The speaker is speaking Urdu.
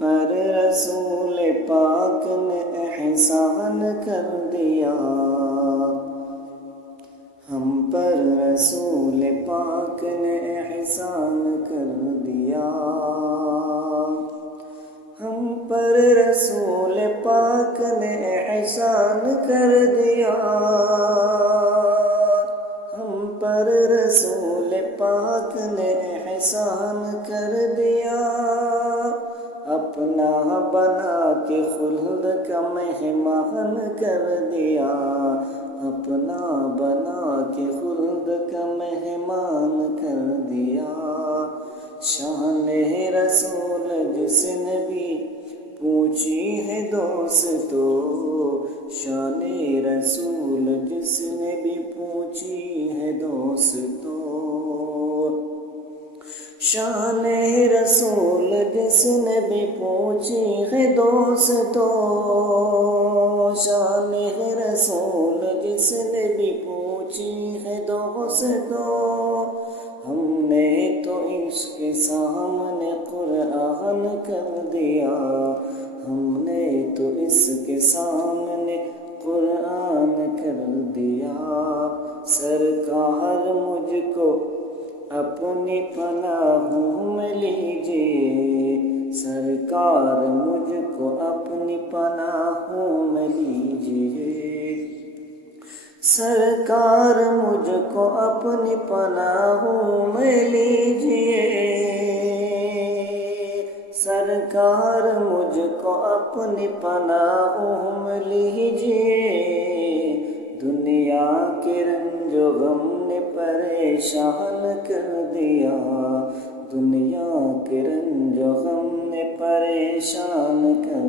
پر رسول پاک نے احسان کر دیا، ہم پر رسول پاک نے احسان کر دیا، ہم پر رسول پاک نے احسان کر دیا، ہم پر رسول پاک نے احسان کر دیا، اپنا بنا کے خلد کا مہمان کر دیا، اپنا بنا کے خلد کا مہمان کر دیا۔ شان رسول جس نے بھی پوچھی ہے دوستو، شان رسول جس نے بھی پوچھی ہے دوستو، شان رسول جس نے بھی پوچھی ہے دوستو، شان رسول جس نے بھی پوچھی ہے دوستو، ہم نے تو اس کے سامنے قرآن کر دیا، ہم نے تو اس کے سامنے قرآن کر دیا۔ سرکار مجھ کو اپنی پناہوں میں لیجئے، سرکار مجھ کو اپنی پناہوں میں لیجئے، سرکار مجھ کو اپنی پناہوں میں لیجئے، سرکار مجھ کو اپنی پناہوں میں لیجئے، دنیا کے رنج و غم نے پریشان کر دیا، دنیا کے رنج و غم نے پریشان کر